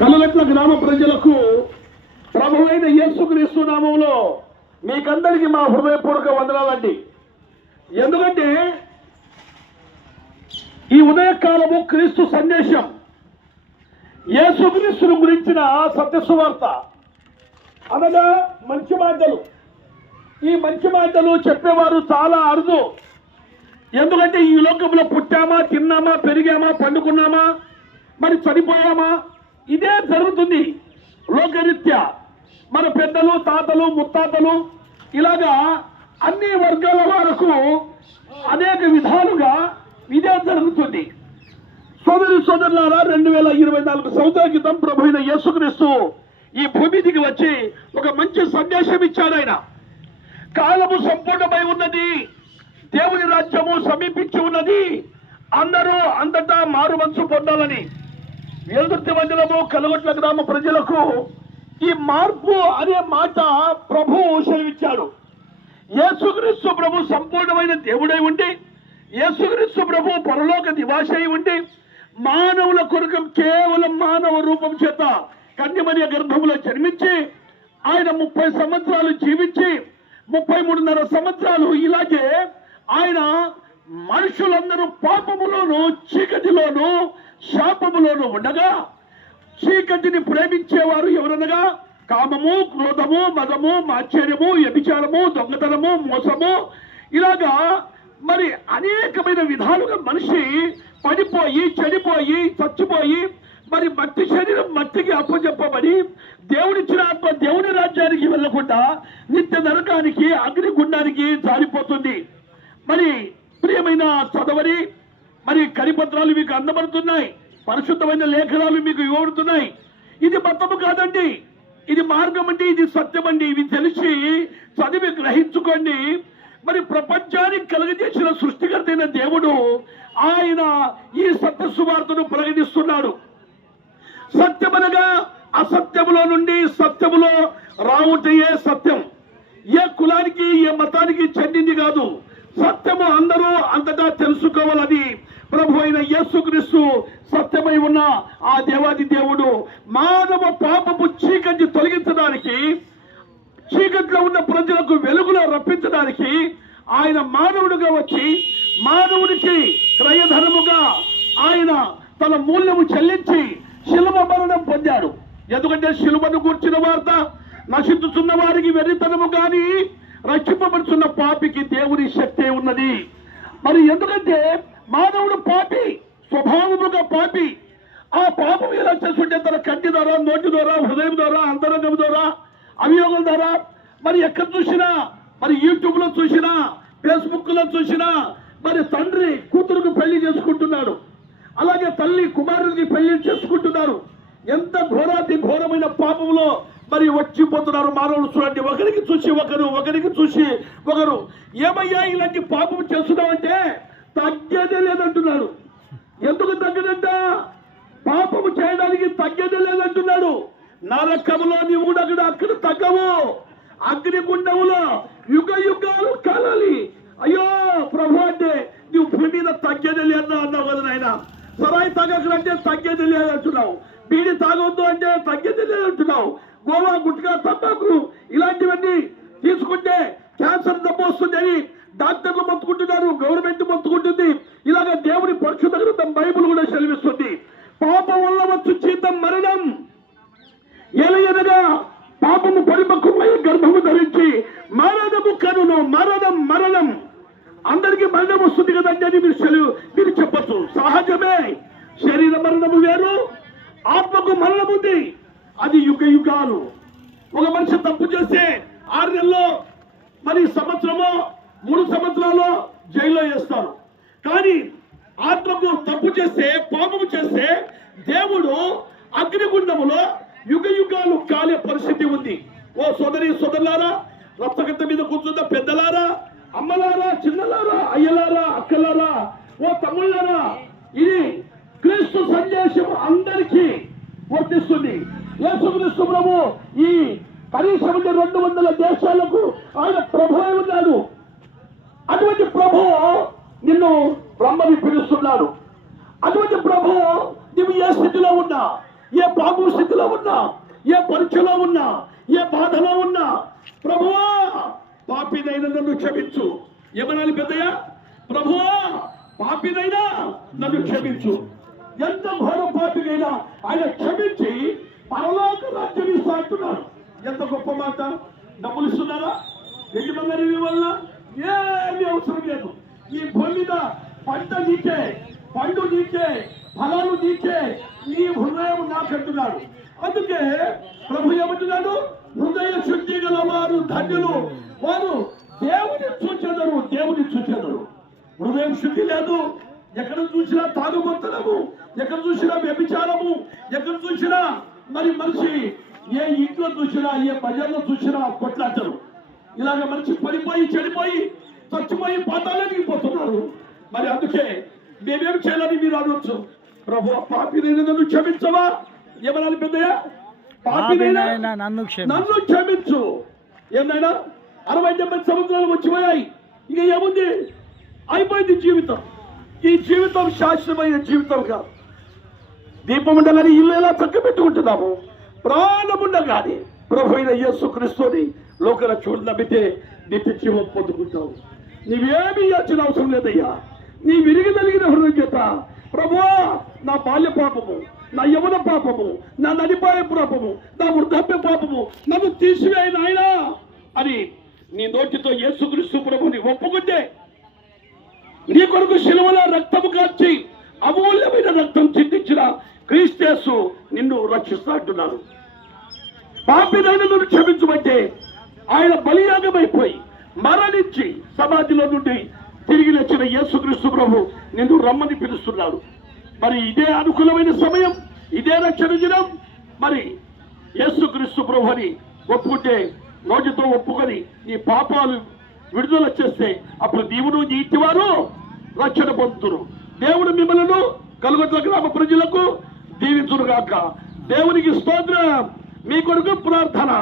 కలలట్ల గ్రామ ప్రజలకు ప్రభువైన యేసుక్రీస్తు నామంలో మీకందరికీ మా హృదయపూర్వక వందనాలండి. ఎందుకంటే ఈ ఉదయకాలము క్రీస్తు సందేశం యేసుక్రీస్తుని గురించిన సత్యసువార్త అనగా మంచి మాటలు. ఈ మంచి మాటలు చెప్పేవారు చాలా అరుదు. ఎందుకంటే ఈ లోకంలో పుట్టామా తిన్నామా పెరిగామా పండుకున్నామా మరి చనిపోయామా ఇదే జరుగుతుంది. లోకరీత్యా మన పెద్దలు తాతలు ముత్తాతలు ఇలాగా అన్ని వర్గాల వరకు అనేక విధాలుగా ఇదే జరుగుతుంది. సోదరి సోదరులారా రెండు వేల ఇరవై నాలుగు సంవత్సరాల క్రితం ప్రభుత్వ యేసుక్రీస్తు ఈ భూమి దిగి వచ్చి ఒక మంచి సందేశం ఇచ్చాడు ఆయన. కాలము సంపూర్ణమై ఉన్నది. దేవుని రాజ్యము సమీపించి ఉన్నది. అందరూ అంతటా మారు మనసు పొందాలని వెలుగుర్తి మండలము కలగొట్ల గ్రామ ప్రజలకు ఈ మార్పు అనే మాట ప్రభు సెలవిచ్చాడు. యేసుక్రీస్తు ప్రభు సంపూర్ణమైన దేవుడై ఉండి యేసుక్రీస్తు ప్రభు పరలోక నివాసై ఉండి మానవుల కొరకు కేవలం మానవ రూపం చేత కన్యమణి గర్భములో జన్మించి ఆయన ముప్పై సంవత్సరాలు జీవించి ముప్పై మూడున్నర సంవత్సరాలు ఇలాగే ఆయన మనుషులందరూ పాపములోను చీకటిలోను శాపములోను ఉండగా చీకటిని ప్రేమించేవారు ఎవరనగా కామము క్రోధము మదము మాచర్యము వ్యభిచారము దొంగతనము మోసము ఇలాగా మరి అనేకమైన విధాలుగా మనిషి పడిపోయి చెడిపోయి చచ్చిపోయి మరి మట్టి శరీరం మట్టికి అప్పచెప్పబడి దేవుడిచ్చిన ఆత్మ దేవుని రాజ్యానికి వెళ్ళకుండా నిత్య నరకానికి అగ్ని గుండానికి జారిపోతుంది. మరి ప్రియమైన చదవని మరి కరిపత్రాలు మీకు అందబడుతున్నాయి. పరిశుద్ధమైన లేఖనాలు మీకు ఇవ్వబడుతున్నాయి. ఇది మతము కాదండి. ఇది మార్గం అండి ఇది సత్యం అండి ఇవి తెలిసి చదివి గ్రహించుకోండి. మరి ప్రపంచానికి కలుగజేసిన సృష్టికర్తైన దేవుడు ఆయన ఈ సత్య సువార్తను ప్రకటిస్తున్నాడు. సత్యమనగా అసత్యములో నుండి సత్యములో రావుటయే సత్యం. ఏ కులానికి ఏ మతానికి చెందింది కాదు. సత్యము అందరూ అంతటా తెలుసుకోవాలని ప్రభు అయిన యేసుక్రీస్తు సత్యమై ఉన్న ఆ దేవాది దేవుడు మానవ పాపపు చీకటి తొలగించడానికి చీకట్లో ఉన్న ప్రజలకు వెలుగులో రప్పించడానికి ఆయన మానవుడుగా వచ్చి మానవుడికి క్రయధనముగా ఆయన తన మూల్యము చెల్లించి శిలువ మరణం పొందాడు. ఎందుకంటే శిలువను కూర్చిన వార్త నశించుతున్న వారికి వెర్రితనము గాని రక్షింపబడుతున్న పాపికి దేవుని శక్తి ఉన్నది. మరి ఎందుకంటే మానవుడు పాపి స్వభావముగా పాపి. ఆ పాపం ఎలా చేస్తుంటే తన కంటి ద్వారా నోటి ద్వారా హృదయం ద్వారా అంతరంగం ద్వారా అభియోగం ద్వారా? మరి ఎక్కడ చూసినా మరి యూట్యూబ్లో చూసినా ఫేస్బుక్లో చూసినా మరి తండ్రి కూతురుకు పెళ్ళి చేసుకుంటున్నాడు. అలాగే తల్లి కుమారుడికి పెళ్ళి చేసుకుంటున్నారు. ఎంత ఘోరాతి ఘోరమైన పాపంలో మరి వచ్చిపోతున్నారు మానవులు చూడండి. ఒకరికి చూసి ఒకరు ఒకరికి చూసి ఒకరు. ఏమయ్యా ఇలాంటి పాపం చేస్తున్నామంటే తగ్గేదే లేదంటున్నాడు. ఎందుకు తగ్గదంట? పాపము చేయడానికి తగ్గేదే లేదంటున్నాడు. నరకములో నీవు కూడా అక్కడ అక్కడ తగ్గవు. అగ్నిగుండములో యుగ యుగాలు కలాలి. అయ్యో ప్రభు అంటే నువ్వు భూమి మీద తగ్గేది లేదు అన్నావు కదా నాయన. సరాయి తాగకంటే తగ్గేది లేదంటున్నావు బీడి తాగొద్దు అంటే తగ్గేది లేదంటున్నావు గోవా గుట్కా తంబాకు ఇలాంటివన్నీ తీసుకుంటే క్యాన్సర్ దెబ్బ వస్తుందని డాక్టర్ మరణం మరణం అందరికీ మరణం వస్తుంది కదండి అని మీరు సెలవు మీరు చెప్పచ్చు. సహజమే. శరీర మరణము వేరు ఆత్మకు మరణం ఉంది. అది యుగ యుగాలు. ఒక మనిషి తప్పు చేస్తే ఆరు నెలలో మరి సంవత్సరమో మూడు సంవత్సరాలు జైల్లో వేస్తారు. కానీ ఆత్మకు తప్పు చేస్తే పాపము చేస్తే దేవుడు అగ్నిగుండములో యుగ యుగాలు కాలే పరిస్థితి ఉంది. ఓ సోదరి సోదరులారా రక్తగట్ట మీద కూర్చున్న పెద్దలారా అమ్మలారా చిన్నలారా అయ్యలారా అక్కలారా ఓ తమ్ముళ్ళారా ఇది క్రీస్తు సందేశం అందరికీ వర్తిస్తుంది. యేసుక్రీస్తు ప్రభు ఈ కనీసం రెండు వందల దేశాలకు ఆయన ప్రభు ఉన్నాడు. అటువంటి ప్రభు నిన్ను బ్రహ్మని పిలుస్తున్నాడు. అటువంటి ప్రభు నువ్వు ఏ స్థితిలో ఉన్నా ఏ పాపం స్థితిలో ఉన్నా ఏ పరీక్షలో ఉన్నా ఏ బాధలో ఉన్నా ప్రభువా పాపినైనా నన్ను క్షమించు. ఏమనాలి పెద్దయ్య? ప్రభువా పాపినైనా నన్ను క్షమించు. ఎంత ఘోర పాపినైనా ఆయన క్షమించి పరలోక రాజ్యం ఇస్తా అంటున్నారు ఎంత గొప్ప మాట. డబ్బులు ఇస్తున్నారా? వెయ్యి బంగారు వల్ల ఏమి అవసరం లేదు. ఈ భూమి మీద పంట నీకే పండు నీకే ఫలాలు నీకే నీ హృదయం నాకంటున్నాడు అందుకే ప్రభు ఏమంటున్నాడు? హృదయ శుద్ధి గల వారు ధన్యులు. వారు దేవుని చూచెదరు దేవుని చూచెదరు. హృదయం శుద్ధి లేదు. ఎక్కడ చూసినా తాగుబోతులము ఎక్కడ చూసినా వ్యభిచారము ఎక్కడ చూసినా మరి మనిషి ఏ ఇంట్లో చూసినా ఏ బజార్లో చూసినా కొట్లాడతారు ఇలాగ మనిషి పడిపోయి చెడిపోయి చచ్చిపోయి పాతాలని పోతున్నారు. మరి అందుకే మేమేం చేయాలని మీరు అనొచ్చు ప్రభు పాపి నేను క్షమించవా? ఏమనాలి పెద్దయ్య? నన్ను క్షమించు. నన్ను క్షమించు. ఏమైనా అరవై డెబ్బై సంవత్సరాలు వచ్చిపోయాయి. ఇక ఏముంది? అయిపోయింది జీవితం. ఈ జీవితం శాశ్వతమైన జీవితం కాదు. దీపం ఉండాలని ఇల్లు ఎలా చక్క పెట్టుకుంటున్నాము? ప్రాణముండగానే ప్రభు అయిన యేసు క్రీస్తుని లోకల చూడు నమ్మితే నిత్య జీవం పొందుకుంటావు. నీవేమీ ఇవ్వాల్సిన అవసరం లేదయ్యా. నీ విరిగి నలిగిన హృదయత ప్రభువా నా బాల్య పాపము నా యవన పాపము నా నడిపాయ పాపము నా వృద్ధాప్య పాపము నన్ను తీసివేయను నాయనా అని నీ నోటితో యేసుక్రీస్తు ప్రభుని ఒప్పుకుంటే నీ కొరకు శిలువల రక్తము కాచి అమూల్యమైన రక్తం చిందించిన క్రీస్తేసు నిన్ను రక్షిస్తా అంటున్నాడు పాపినైన నువ్వు క్షమించమంటే ఆయన బలియాగమైపోయి మరణించి సమాధిలో నుండి తిరిగి లేచిన యేసుక్రీస్తు ప్రభు నిన్ను రమ్మని పిలుస్తున్నాడు. మరి ఇదే అనుకూలమైన సమయం ఇదే రక్షణ దినం. మరి యేసుక్రీస్తు ప్రభు అని ఒప్పుకుంటే రోజుతో ఒప్పుకొని నీ పాపాలు విడుదల చేస్తే అప్పుడు దేవుడు నీ ఇంటివారు రక్షణ పొందుతురు. దేవుడు మిమ్మలను కలుగట్ల గ్రామ ప్రజలకు దీవించురుగాక దేవునికి స్తోత్రం. మీ కొడుకు ప్రార్థన.